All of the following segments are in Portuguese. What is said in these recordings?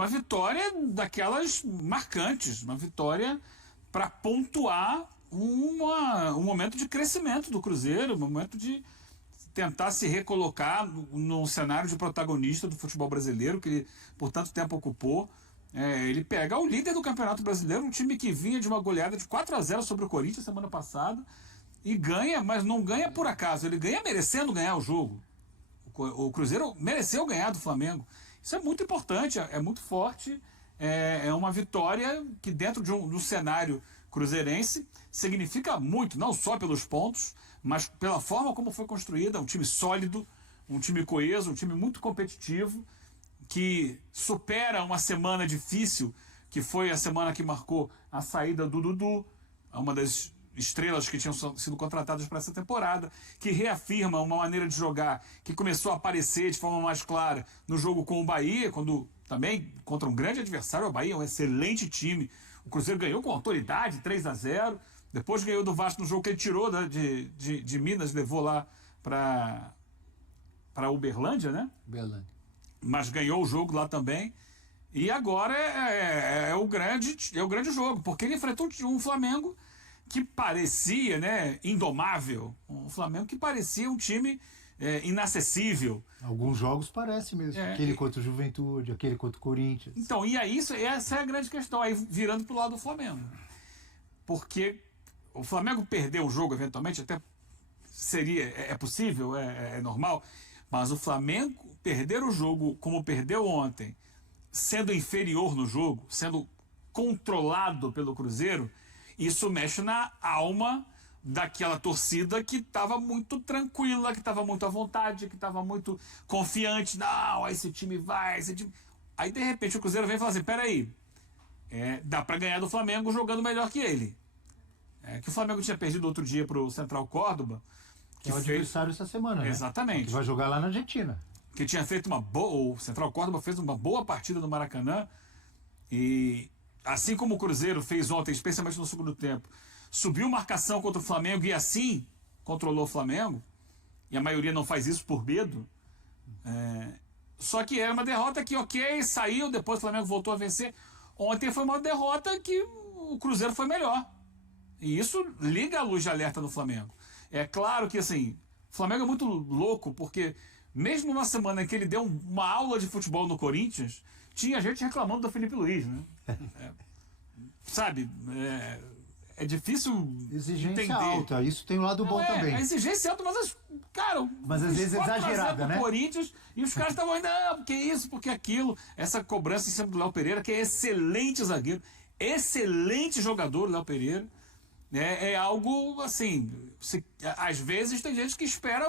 uma vitória daquelas marcantes, uma vitória para pontuar um momento de crescimento do Cruzeiro, um momento de tentar se recolocar no cenário de protagonista do futebol brasileiro, que ele por tanto tempo ocupou. Ele pega o líder do Campeonato Brasileiro, um time que vinha de uma goleada de 4-0 sobre o Corinthians semana passada, e ganha, mas não ganha por acaso, ele ganha merecendo ganhar o jogo. O Cruzeiro mereceu ganhar do Flamengo. Isso é muito importante, é muito forte, é uma vitória que dentro de um cenário cruzeirense significa muito, não só pelos pontos, mas pela forma como foi construída, um time sólido, um time coeso, um time muito competitivo, que supera uma semana difícil, que foi a semana que marcou a saída do Dudu, uma das estrelas que tinham sido contratadas para essa temporada, que reafirma uma maneira de jogar que começou a aparecer de forma mais clara no jogo com o Bahia, quando também contra um grande adversário. O Bahia é um excelente time, o Cruzeiro ganhou com autoridade, 3-0, depois ganhou do Vasco no jogo que ele tirou de Minas, levou lá para Uberlândia, né? Uberlândia. Mas ganhou o jogo lá também. E agora é o grande jogo, porque ele enfrentou um Flamengo que parecia, né, indomável, um Flamengo que parecia um time inacessível. Alguns jogos parece mesmo, aquele contra o Juventude, aquele contra o Corinthians. Então, e aí essa é a grande questão, aí virando pro lado do Flamengo. Porque o Flamengo perdeu o jogo eventualmente, até é possível, é normal, mas o Flamengo perder o jogo como perdeu ontem, sendo inferior no jogo, sendo controlado pelo Cruzeiro, isso mexe na alma daquela torcida que estava muito tranquila, que estava muito à vontade, que estava muito confiante. Não, esse time vai, esse time... Aí, de repente, o Cruzeiro vem e fala assim, peraí, dá para ganhar do Flamengo jogando melhor que ele. Que o Flamengo tinha perdido outro dia para o Central Córdoba. Que é o adversário essa semana, né? Exatamente. Que vai jogar lá na Argentina. Que tinha feito o Central Córdoba fez uma boa partida no Maracanã, e assim como o Cruzeiro fez ontem, especialmente no segundo tempo, subiu marcação contra o Flamengo e assim controlou o Flamengo, e a maioria não faz isso por medo, só que era uma derrota que saiu, depois o Flamengo voltou a vencer. Ontem foi uma derrota que o Cruzeiro foi melhor, e isso liga a luz de alerta no Flamengo. É claro que assim, o Flamengo é muito louco, porque mesmo numa semana em que ele deu uma aula de futebol no Corinthians, tinha gente reclamando do Felipe Luiz, né? Sabe? É difícil exigência entender. Alta, isso tem um lado bom também. A exigência alta, mas às vezes exagerada, né? Corinthians, e os caras estavam ainda, porque isso, porque aquilo. Essa cobrança em cima do Léo Pereira, que é excelente zagueiro, excelente jogador, Léo Pereira. É algo assim, às vezes tem gente que espera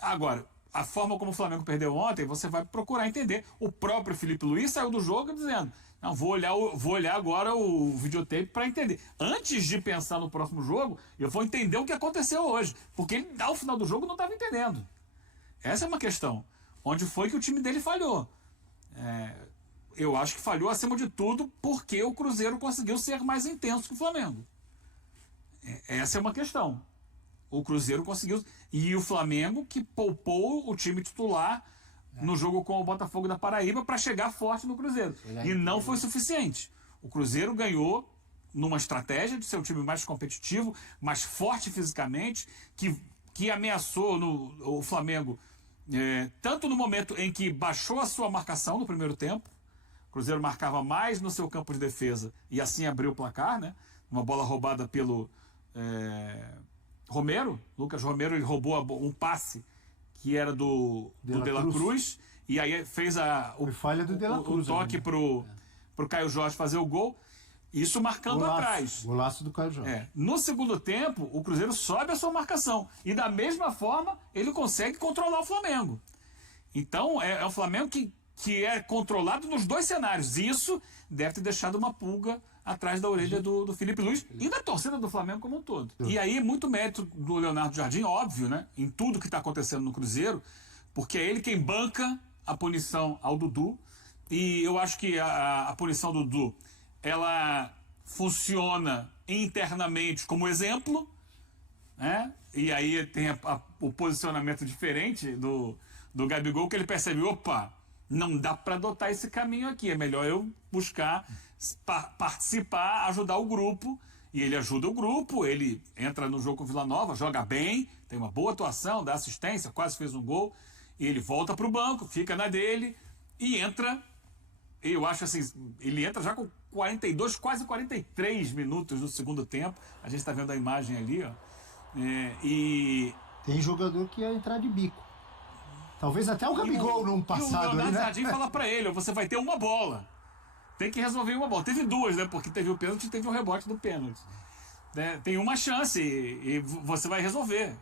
Agora, a forma como o Flamengo perdeu ontem, você vai procurar entender. O próprio Felipe Luiz saiu do jogo dizendo, não, vou olhar agora o videotape para entender. Antes de pensar no próximo jogo, eu vou entender o que aconteceu hoje, porque ele, ao final do jogo, não estava entendendo. Essa é uma questão. Onde foi que o time dele falhou? Eu acho que falhou, acima de tudo, porque o Cruzeiro conseguiu ser mais intenso que o Flamengo. Essa é uma questão. O Cruzeiro conseguiu. E o Flamengo que poupou o time titular no jogo com o Botafogo da Paraíba para chegar forte no Cruzeiro. E não foi suficiente. O Cruzeiro ganhou numa estratégia de ser um time mais competitivo, mais forte fisicamente, que ameaçou o Flamengo tanto no momento em que baixou a sua marcação no primeiro tempo. O Cruzeiro marcava mais no seu campo de defesa e assim abriu o placar, né? Uma bola roubada pelo Romero, Lucas Romero, ele roubou um passe que era do De La Cruz, e aí fez falha do De La Cruz, o toque pro Caio Jorge fazer o gol, isso marcando atrás. Golaço do Caio Jorge. No segundo tempo, o Cruzeiro sobe a sua marcação, e da mesma forma ele consegue controlar o Flamengo. Então é um Flamengo que é controlado nos dois cenários. Isso deve ter deixado uma pulga atrás da orelha do Felipe Luiz e da torcida do Flamengo como um todo. E aí muito mérito do Leonardo Jardim, óbvio, né, em tudo que está acontecendo no Cruzeiro, porque é ele quem banca a punição ao Dudu, e eu acho que a punição do Dudu, ela funciona internamente como exemplo, né? E aí tem o posicionamento diferente do Gabigol, que ele percebe, opa, não dá para adotar esse caminho aqui. É melhor eu buscar participar, ajudar o grupo. E ele ajuda o grupo, ele entra no jogo com o Vila Nova, joga bem, tem uma boa atuação, dá assistência, quase fez um gol. E ele volta para o banco, fica na dele e entra. Eu acho assim, ele entra já com 42, quase 43 minutos do segundo tempo. A gente está vendo a imagem ali, ó. Tem jogador que ia entrar de bico. Talvez até o Gabigol no passado. E o Leonardo Jardim né? fala para ele, você vai ter uma bola. Tem que resolver uma bola. Teve duas, né? Porque teve o pênalti e teve o rebote do pênalti. Tem uma chance e você vai resolver.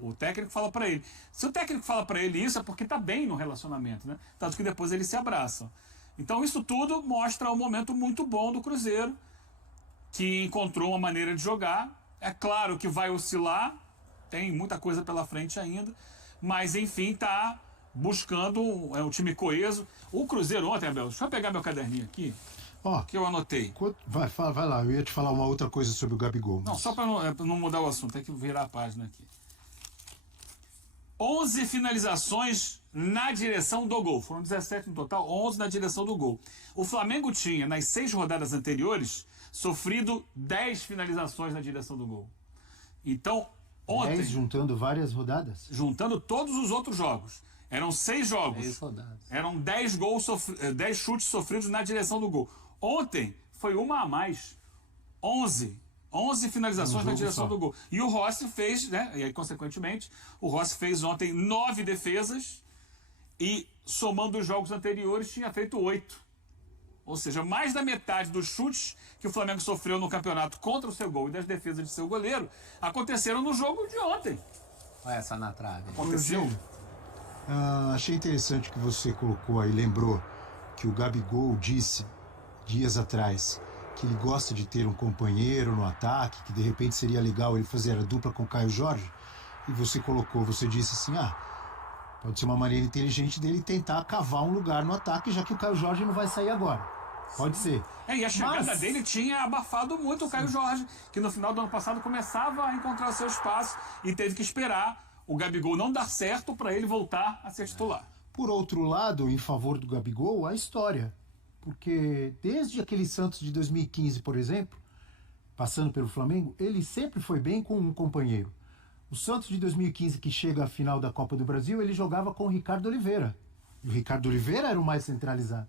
O técnico fala para ele. Se o técnico fala para ele isso, é porque tá bem no relacionamento, né? Tanto que depois eles se abraçam. Então isso tudo mostra um momento muito bom do Cruzeiro, que encontrou uma maneira de jogar. É claro que vai oscilar, tem muita coisa pela frente ainda, mas enfim, tá buscando um time coeso. O Cruzeiro ontem, Abel, deixa eu pegar meu caderninho aqui, que eu anotei. Vai lá, eu ia te falar uma outra coisa sobre o Gabigol. Não, só para não mudar o assunto, tem que virar a página aqui. 11 finalizações na direção do gol. Foram 17 no total, 11 na direção do gol. O Flamengo tinha, nas 6 rodadas anteriores, sofrido 10 finalizações na direção do gol. Então, ontem... 10 juntando várias rodadas? Juntando todos os outros jogos. Eram 6 jogos. 10 rodadas. Eram 10 chutes sofridos na direção do gol. Ontem foi uma a mais. 11 finalizações na direção do gol. E o Rossi fez, né? E aí, consequentemente, o Rossi fez ontem 9 defesas e, somando os jogos anteriores, tinha feito 8. Ou seja, mais da metade dos chutes que o Flamengo sofreu no campeonato contra o seu gol e das defesas de seu goleiro aconteceram no jogo de ontem. Olha essa na trave. Aconteceu. Achei interessante que você colocou aí, lembrou que o Gabigol disse dias atrás que ele gosta de ter um companheiro no ataque, que de repente seria legal ele fazer a dupla com o Caio Jorge, e você disse assim, pode ser uma maneira inteligente dele tentar cavar um lugar no ataque, já que o Caio Jorge não vai sair agora. Pode ser. E a chegada dele tinha abafado muito o Caio Jorge, que no final do ano passado começava a encontrar o seu espaço e teve que esperar o Gabigol não dar certo para ele voltar a ser titular. Por outro lado, em favor do Gabigol, a história. Porque desde aquele Santos de 2015, por exemplo, passando pelo Flamengo, ele sempre foi bem com um companheiro. O Santos de 2015, que chega à final da Copa do Brasil, ele jogava com o Ricardo Oliveira. E o Ricardo Oliveira era o mais centralizado.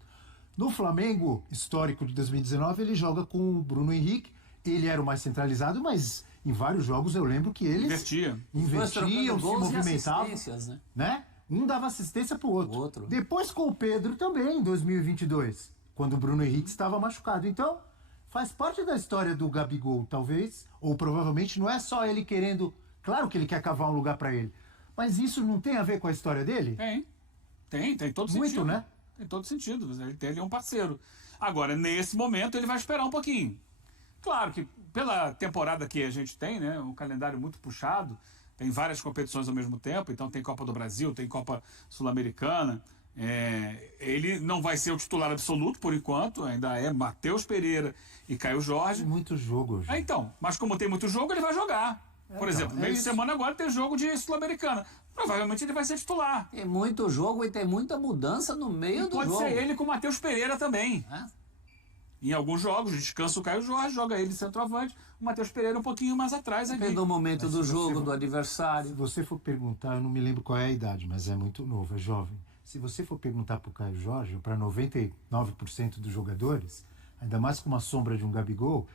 No Flamengo, histórico de 2019, ele joga com o Bruno Henrique. Ele era o mais centralizado, mas em vários jogos eu lembro que eles investiam, se movimentavam. Né? Um dava assistência pro outro. Depois com o Pedro também, em 2022, quando o Bruno Henrique estava machucado. Então, faz parte da história do Gabigol, talvez, ou provavelmente não é só ele querendo... Claro que ele quer cavar um lugar para ele, mas isso não tem a ver com a história dele? Tem todo sentido. Muito, né? Tem todo sentido, ele é um parceiro. Agora, nesse momento, ele vai esperar um pouquinho. Claro que pela temporada que a gente tem, né, um calendário muito puxado, tem várias competições ao mesmo tempo, então tem Copa do Brasil, tem Copa Sul-Americana, ele não vai ser o titular absoluto por enquanto, ainda é Matheus Pereira e Caio Jorge. Tem muito jogo hoje. Então, mas como tem muito jogo, ele vai jogar. Por exemplo, meio de semana agora tem jogo de Sul-Americana. Provavelmente ele vai ser titular. Tem muito jogo e tem muita mudança no meio do jogo. Pode ser ele com o Matheus Pereira também. Em alguns jogos, descansa o Caio Jorge, joga ele de centroavante, o Matheus Pereira um pouquinho mais atrás. Depende do momento do jogo, do adversário. Se você for perguntar, eu não me lembro qual é a idade, mas é muito novo, é jovem. Se você for perguntar para o Caio Jorge, para 99% dos jogadores, ainda mais com uma sombra de um Gabigol,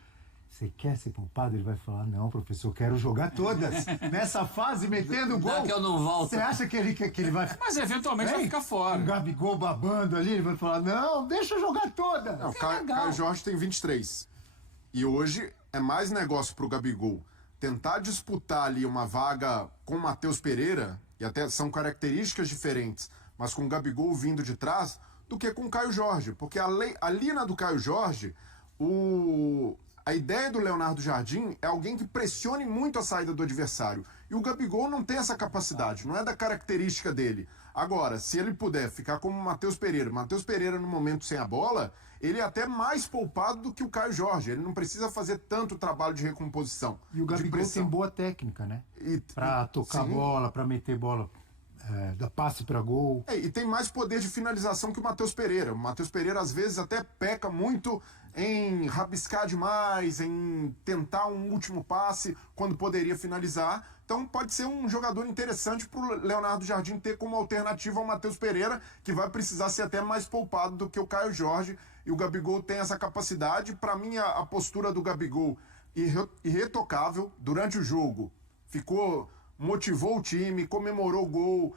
você quer ser poupado? Ele vai falar, não, professor, eu quero jogar todas. Nessa fase, metendo gol. Que eu não volto. Você acha que ele vai... Mas eventualmente vai ficar fora. Um Gabigol babando ali, ele vai falar, não, deixa eu jogar toda. Não, Caio Jorge tem 23. E hoje é mais negócio pro Gabigol tentar disputar ali uma vaga com o Matheus Pereira, e até são características diferentes, mas com o Gabigol vindo de trás, do que com o Caio Jorge. Porque ali na do Caio Jorge, a ideia do Leonardo Jardim é alguém que pressione muito a saída do adversário. E o Gabigol não tem essa capacidade, não é da característica dele. Agora, se ele puder ficar como o Matheus Pereira no momento sem a bola, ele é até mais poupado do que o Caio Jorge. Ele não precisa fazer tanto trabalho de recomposição. E o Gabigol tem boa técnica, né? Pra tocar bola, pra meter bola. da passe para gol. E tem mais poder de finalização que o Matheus Pereira. O Matheus Pereira, às vezes, até peca muito em rabiscar demais, em tentar um último passe quando poderia finalizar. Então pode ser um jogador interessante para o Leonardo Jardim ter como alternativa ao Matheus Pereira, que vai precisar ser até mais poupado do que o Caio Jorge. E o Gabigol tem essa capacidade. Para mim, a postura do Gabigol irretocável durante o jogo. Motivou o time, comemorou o gol,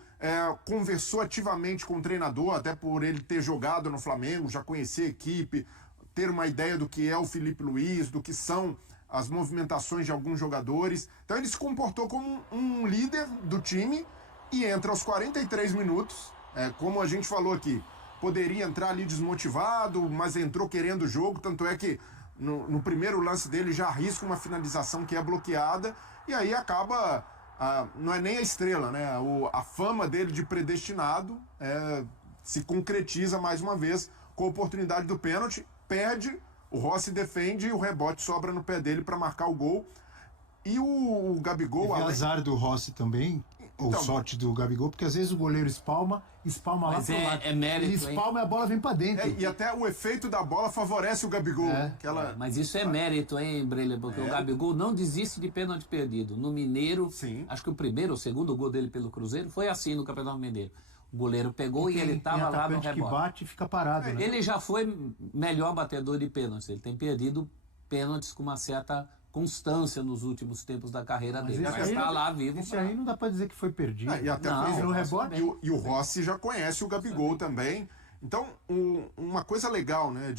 conversou ativamente com o treinador, até por ele ter jogado no Flamengo, já conhecer a equipe, ter uma ideia do que é o Filipe Luís, do que são as movimentações de alguns jogadores. Então ele se comportou como um líder do time e entra aos 43 minutos, como a gente falou aqui, poderia entrar ali desmotivado, mas entrou querendo o jogo, tanto é que no primeiro lance dele já arrisca uma finalização que é bloqueada, e aí acaba... não é nem a estrela, né? A fama dele de predestinado se concretiza mais uma vez com a oportunidade do pênalti, perde, o Rossi defende e o rebote sobra no pé dele para marcar o gol. E o Gabigol... Teve azar do Rossi também, ou sorte do Gabigol, porque às vezes o goleiro espalma lá mas pro lado. é mérito, ele espalma e a bola vem para dentro. E até o efeito da bola favorece o Gabigol. Mas isso é mérito, hein, Breler? Porque o Gabigol não desiste de pênalti perdido. No Mineiro, Sim. acho que o primeiro ou segundo gol dele pelo Cruzeiro foi assim no Campeonato Mineiro. O goleiro pegou e ele estava lá no rebote. Que bate e fica parado, né? Ele já foi melhor batedor de pênaltis. Ele tem perdido pênaltis com uma certa constância nos últimos tempos da carreira dele. Mas está lá vivo. Esse aí não dá para dizer que foi perdido. E até Não, no rebote. E o Rossi já conhece o Gabigol também. Então, uma coisa legal, né,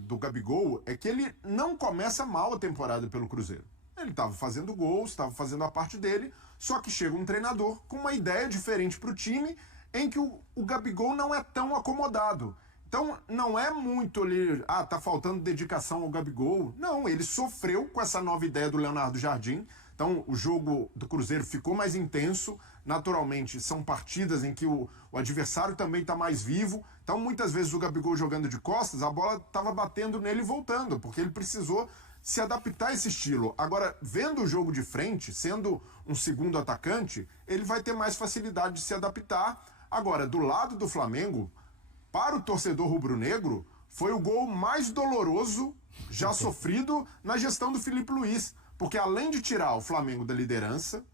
do Gabigol é que ele não começa mal a temporada pelo Cruzeiro. Ele estava fazendo gols, estava fazendo a parte dele, só que chega um treinador com uma ideia diferente para o time, em que o Gabigol não é tão acomodado. Então, não é muito ali, tá faltando dedicação ao Gabigol. Não, ele sofreu com essa nova ideia do Leonardo Jardim. Então, o jogo do Cruzeiro ficou mais intenso. Naturalmente, são partidas em que o adversário também está mais vivo. Então, muitas vezes, o Gabigol jogando de costas, a bola estava batendo nele e voltando, porque ele precisou se adaptar a esse estilo. Agora, vendo o jogo de frente, sendo um segundo atacante, ele vai ter mais facilidade de se adaptar. Agora, do lado do Flamengo, para o torcedor rubro-negro, foi o gol mais doloroso já sofrido na gestão do Filipe Luís. Porque além de tirar o Flamengo da liderança...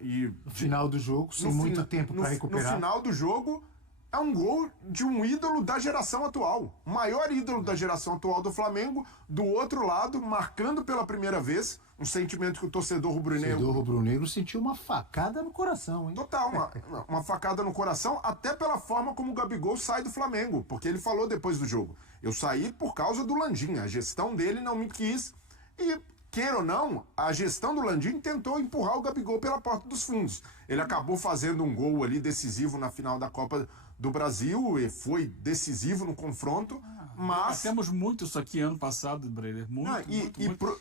no final do jogo, sem muito tempo para recuperar. No final do jogo, é um gol de um ídolo da geração atual. O maior ídolo da geração atual do Flamengo, do outro lado, marcando pela primeira vez, um sentimento que o torcedor rubro-negro sentiu uma facada no coração, hein? Total, uma facada no coração, até pela forma como o Gabigol sai do Flamengo, porque ele falou depois do jogo, eu saí por causa do Landim, a gestão dele não me quis, e queira ou não, a gestão do Landim tentou empurrar o Gabigol pela porta dos fundos. Ele acabou fazendo um gol ali decisivo na final da Copa do Brasil e foi decisivo no confronto, mas... Temos muito isso aqui ano passado, Breler. Muito.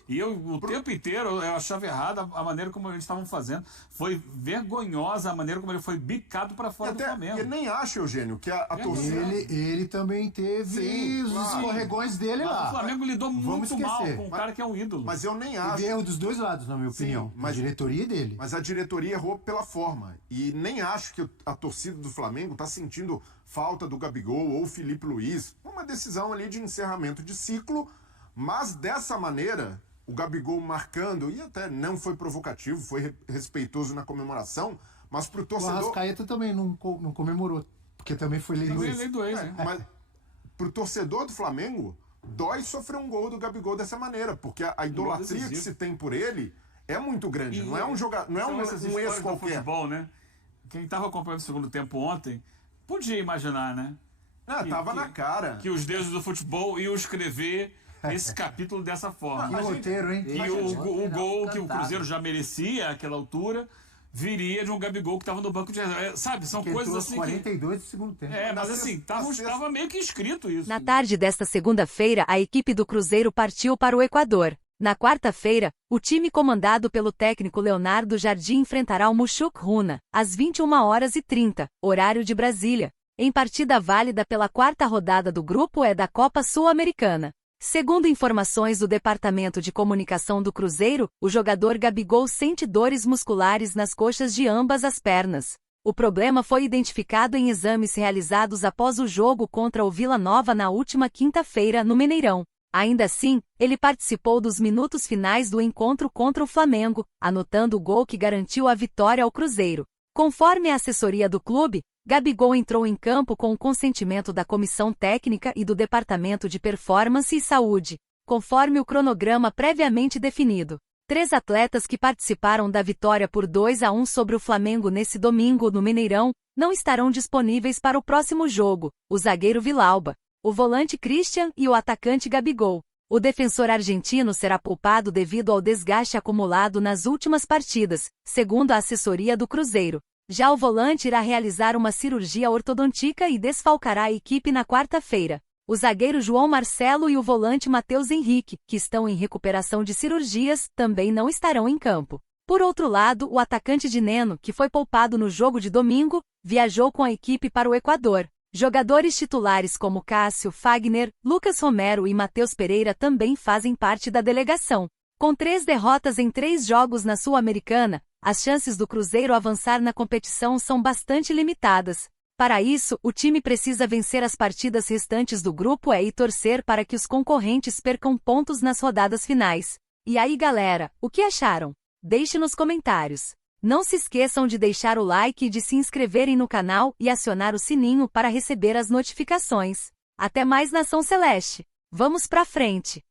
E eu, tempo inteiro, eu achava errada a maneira como eles estavam fazendo. Foi vergonhosa a maneira como ele foi bicado para fora do Flamengo. Eu nem acho, Eugênio, que a torcida... Ele também teve os escorregões dele lá. O Flamengo lidou muito mal com um cara que é um ídolo. Mas eu nem acho... Teve erro dos dois lados, na minha opinião. Mas, a diretoria dele. Mas a diretoria errou pela forma. E nem acho que a torcida do Flamengo está sentindo falta do Gabigol ou Filipe Luís. Uma decisão ali de encerramento de ciclo, mas dessa maneira, o Gabigol marcando, e até não foi provocativo, foi respeitoso na comemoração, mas pro torcedor... O Arrascaeta também não comemorou, porque também foi lei do ex. Mas pro torcedor do Flamengo, dói sofrer um gol do Gabigol dessa maneira, porque a idolatria que se tem por ele é muito grande. Não é um jogador, não é um ex qualquer. Futebol, né? Quem estava acompanhando o segundo tempo ontem, podia imaginar, né? Tava na cara. Que os deuses do futebol iam escrever esse capítulo dessa forma. Que roteiro, hein? E o gol que o Cruzeiro já merecia àquela altura viria de um Gabigol que estava no banco de... Sabe, são coisas assim 42 do segundo tempo. Mas assim, estava meio que escrito isso. Na tarde desta segunda-feira, a equipe do Cruzeiro partiu para o Equador. Na quarta-feira, o time comandado pelo técnico Leonardo Jardim enfrentará o Mushuk Runa, às 21h30, horário de Brasília, em partida válida pela quarta rodada do Grupo E da Copa Sul-Americana. Segundo informações do Departamento de Comunicação do Cruzeiro, o jogador Gabigol sente dores musculares nas coxas de ambas as pernas. O problema foi identificado em exames realizados após o jogo contra o Vila Nova na última quinta-feira no Mineirão. Ainda assim, ele participou dos minutos finais do encontro contra o Flamengo, anotando o gol que garantiu a vitória ao Cruzeiro. Conforme a assessoria do clube, Gabigol entrou em campo com o consentimento da comissão técnica e do Departamento de Performance e Saúde, conforme o cronograma previamente definido. 3 atletas que participaram da vitória por 2-1 sobre o Flamengo nesse domingo no Mineirão não estarão disponíveis para o próximo jogo: o zagueiro Villalba, o volante Christian e o atacante Gabigol. O defensor argentino será poupado devido ao desgaste acumulado nas últimas partidas, segundo a assessoria do Cruzeiro. Já o volante irá realizar uma cirurgia ortodôntica e desfalcará a equipe na quarta-feira. O zagueiro João Marcelo e o volante Matheus Henrique, que estão em recuperação de cirurgias, também não estarão em campo. Por outro lado, o atacante Dineno, que foi poupado no jogo de domingo, viajou com a equipe para o Equador. Jogadores titulares como Cássio, Fagner, Lucas Romero e Matheus Pereira também fazem parte da delegação. Com 3 derrotas em 3 jogos na Sul-Americana, as chances do Cruzeiro avançar na competição são bastante limitadas. Para isso, o time precisa vencer as partidas restantes do grupo E e torcer para que os concorrentes percam pontos nas rodadas finais. E aí, galera, o que acharam? Deixe nos comentários. Não se esqueçam de deixar o like e de se inscreverem no canal e acionar o sininho para receber as notificações. Até mais, Nação Celeste! Vamos pra frente!